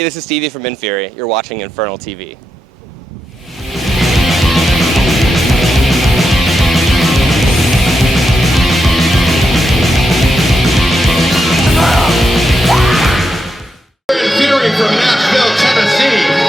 Hey, this is Stevie from Inferi. You're watching Infernal TV. Inferi from Nashville, Tennessee.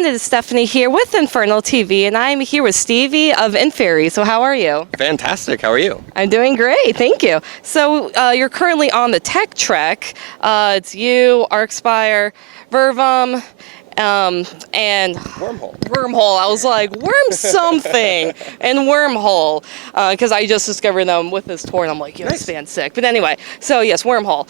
It is Stephanie here with Infernal TV, and I'm here with Stevie of Inferi. So how are you? Fantastic. How are you? I'm doing great, thank you. So you're currently on the tech trek. It's you, Arcspire, Vervum, and Wormhole. I was like, Worm something, and Wormhole, because I just discovered them with this tour, and I'm like, yo, this band's sick. But anyway, so yes, Wormhole.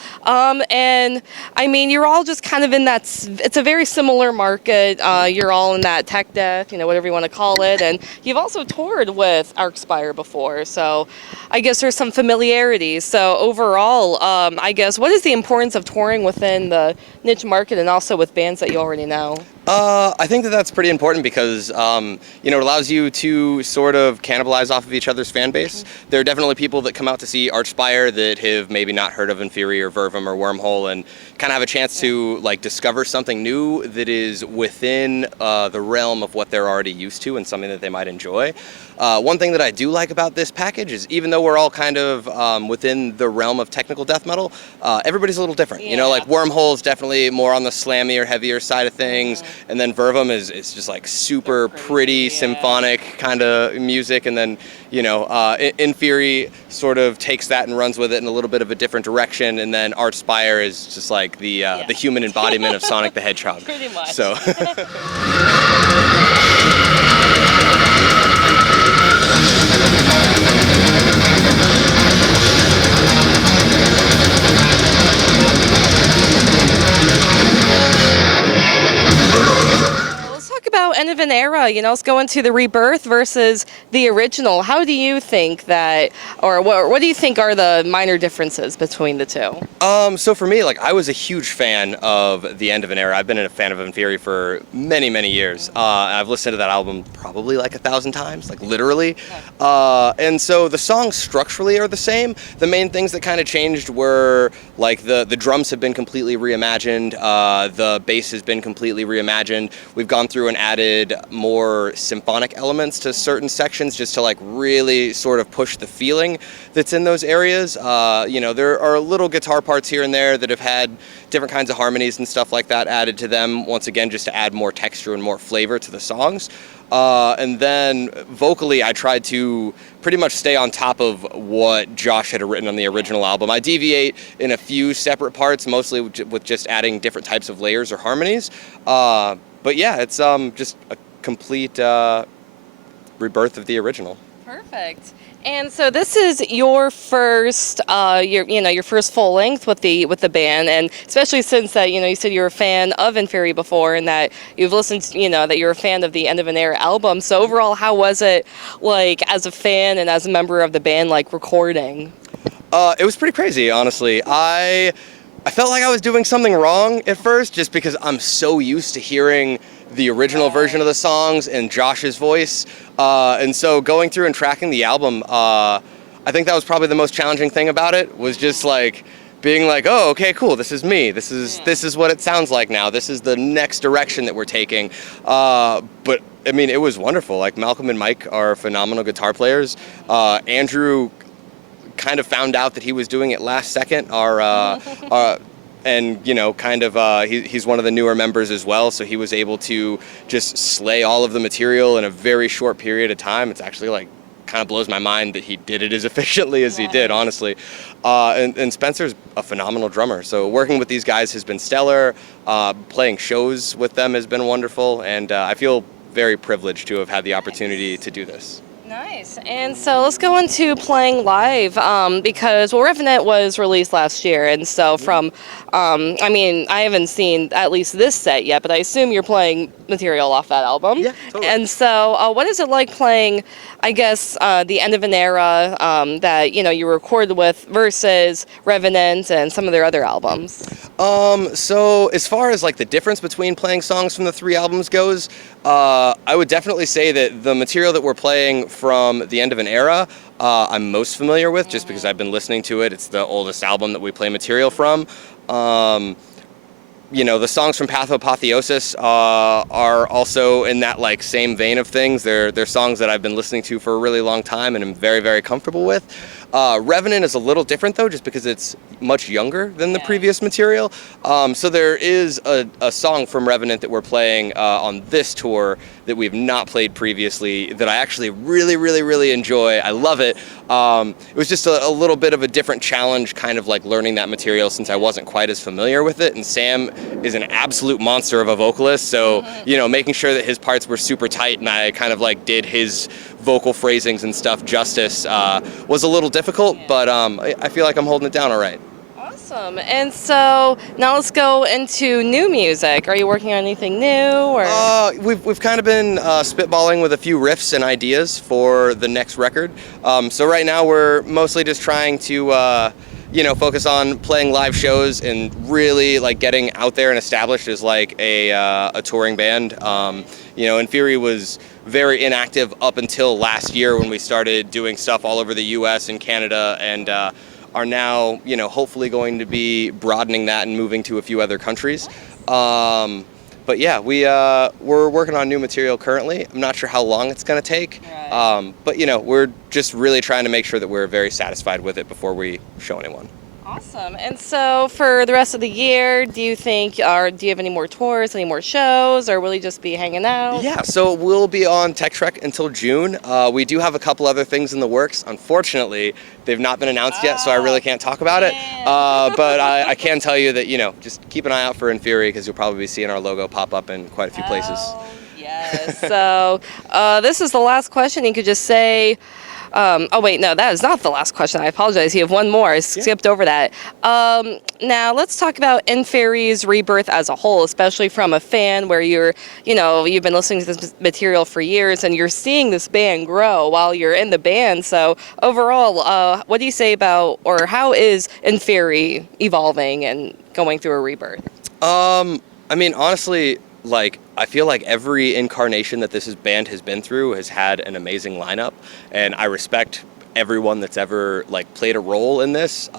And I mean, you're all just kind of in that, it's a very similar market. You're all in that tech death, whatever you want to call it, and you've also toured with Arcspire before, so I guess there's some familiarities. So overall, I guess, what is the importance of touring within the niche market and also with bands that you already know? I think that's pretty important because, it allows you to sort of cannibalize off of each other's fan base. There are definitely people that come out to see Arcspire that have maybe not heard of Inferi or Vervum or Wormhole and kind of have a chance to discover something new that is within the realm of what they're already used to and something that they might enjoy. One thing that I do like about this package is even though we're all kind of within the realm of technical death metal, everybody's a little different. Yeah. Wormhole is definitely more on the slammier, heavier side of things, and then Vervum is just super pretty, symphonic kind of music, and then Inferi sort of takes that and runs with it in a little bit of a different direction, and then Arcspire is just the human embodiment of Sonic the Hedgehog. Pretty much. So. End of an era, let's go into the Rebirth versus the original. How do you think that, or what do you think are the minor differences between the two? So for me, I was a huge fan of the End of an Era. I've been a fan of Inferi for many years. I've listened to that album probably 1,000 times, literally. And so the songs structurally are the same. The main things that kind of changed were the drums have been completely reimagined. The bass has been completely reimagined. We've gone through and added more symphonic elements to certain sections just to really sort of push the feeling that's in those areas. There are little guitar parts here and there that have had different kinds of harmonies and stuff like that added to them, once again just to add more texture and more flavor to the songs. And then vocally, I tried to pretty much stay on top of what Josh had written on the original album. I deviate in a few separate parts, mostly with just adding different types of layers or harmonies. But yeah, it's just a complete rebirth of the original. Perfect. And so this is your first, your first full length with the band, and especially since that you said you were a fan of Inferi before, and that you've listened, that you're a fan of the End of an Era album. So overall, how was it as a fan and as a member of the band, recording? It was pretty crazy, honestly. I felt like I was doing something wrong at first, just because I'm so used to hearing the original version of the songs and Josh's voice. And so going through and tracking the album, I think that was probably the most challenging thing about it, was just being oh, okay, cool, this is me. This is what it sounds like now. This is the next direction that we're taking. But I mean, it was wonderful. Malcolm and Mike are phenomenal guitar players. Andrew kind of found out that he was doing it last second. And he's one of the newer members as well, so he was able to just slay all of the material in a very short period of time. It's actually kind of blows my mind that he did it as efficiently as he did, honestly. And Spencer's a phenomenal drummer. So working with these guys has been stellar. Playing shows with them has been wonderful. And I feel very privileged to have had the opportunity to do this. Nice. And so let's go into playing live because, well, Revenant was released last year. And so from, I mean, I haven't seen at least this set yet, but I assume you're playing material off that album. Yeah, totally. And so what is it like playing, I guess, the end of an era that, you know, you recorded with versus Revenant and some of their other albums? So as far as like the difference between playing songs from the 3 albums goes, I would definitely say that the material that we're playing from the end of an era, I'm most familiar with just because I've been listening to it. It's the oldest album that we play material from. You know, the songs from Path of Apotheosis are also in that like same vein of things. They're songs that I've been listening to for a really long time and I'm very, very comfortable with. Revenant is a little different though, just because it's much younger than the previous material. So there is a song from Revenant that we're playing on this tour that we've not played previously that I actually really, really, really enjoy. I love it. It was just a little bit of a different challenge, kind of like learning that material since I wasn't quite as familiar with it. And Sam is an absolute monster of a vocalist. So, you know, making sure that his parts were super tight and I kind of like did his vocal phrasings and stuff justice was a little difficult, but I feel like I'm holding it down all right. Awesome. And so now let's go into new music. Are you working on anything new? Or We've kind of been spitballing with a few riffs and ideas for the next record. So right now we're mostly just trying to you know, focus on playing live shows and really like getting out there and established as like a touring band. You know, Inferi was very inactive up until last year when we started doing stuff all over the US and Canada, and are now, you know, hopefully going to be broadening that and moving to a few other countries. But yeah, we're working on new material currently. I'm not sure how long it's going to take, but you know, we're just really trying to make sure that we're very satisfied with it before we show anyone. Awesome. And so for the rest of the year, do you think, or do you have any more tours, any more shows, or will you just be hanging out? Yeah, so we'll be on Tech Trek until June. We do have a couple other things in the works. Unfortunately, they've not been announced yet, so I really can't talk about it. But I can tell you that, you know, just keep an eye out for Inferi because you'll probably be seeing our logo pop up in quite a few places. Yes. So this is the last question. You could just say, oh wait, no, that is not the last question. I apologize. You have one more. I skipped over that. Now let's talk about Inferi's Rebirth as a whole, especially from a fan where you've been listening to this material for years and you're seeing this band grow while you're in the band. So overall, what do you say about, or how is Inferi evolving and going through a rebirth? I mean, honestly, like, I feel like every incarnation that this band has been through has had an amazing lineup, and I respect everyone that's ever like played a role in this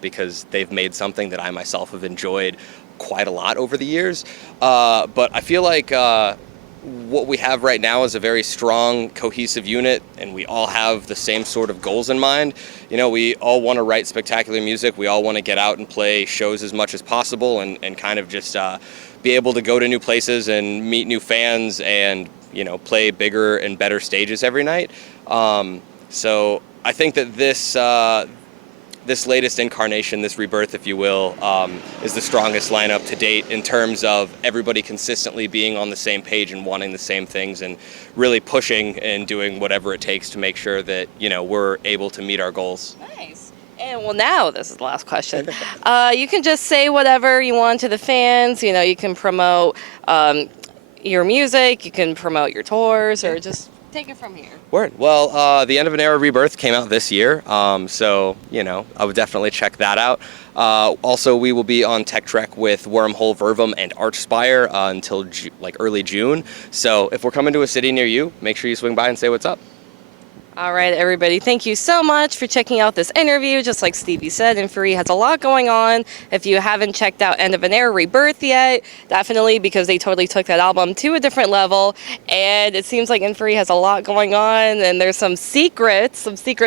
because they've made something that I myself have enjoyed quite a lot over the years. But I feel like what we have right now is a very strong, cohesive unit, and we all have the same sort of goals in mind. You know, we all want to write spectacular music. We all want to get out and play shows as much as possible and kind of just be able to go to new places and meet new fans and, you know, play bigger and better stages every night. So I think that this latest incarnation, this rebirth, if you will, is the strongest lineup to date in terms of everybody consistently being on the same page and wanting the same things and really pushing and doing whatever it takes to make sure that, you know, we're able to meet our goals. Nice. And well, now this is the last question. You can just say whatever you want to the fans. You know, you can promote your music, you can promote your tours, or just take it from here. Word. Well, the End of an Era Rebirth came out this year, so, you know, I would definitely check that out. Also, we will be on Tech Trek with Wormhole, Vervam, and Archspire until early June. So if we're coming to a city near you, make sure you swing by and say what's up. All right, everybody, thank you so much for checking out this interview. Just like Stevie said, Inferi has a lot going on. If you haven't checked out End of an Era Rebirth yet, definitely, because they totally took that album to a different level. And it seems like Inferi has a lot going on, and there's some secret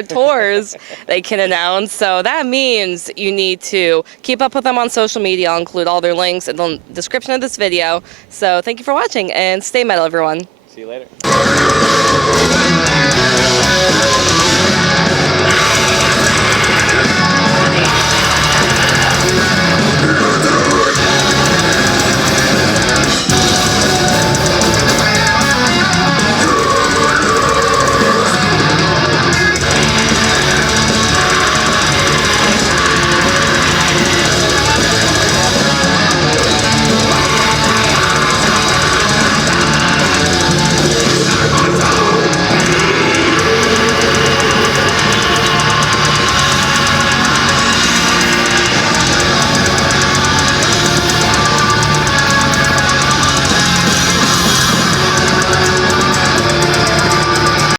tours they can announce. So that means you need to keep up with them on social media. I'll include all their links in the description of this video. So thank you for watching, and stay metal, everyone. See you later. Tennessee.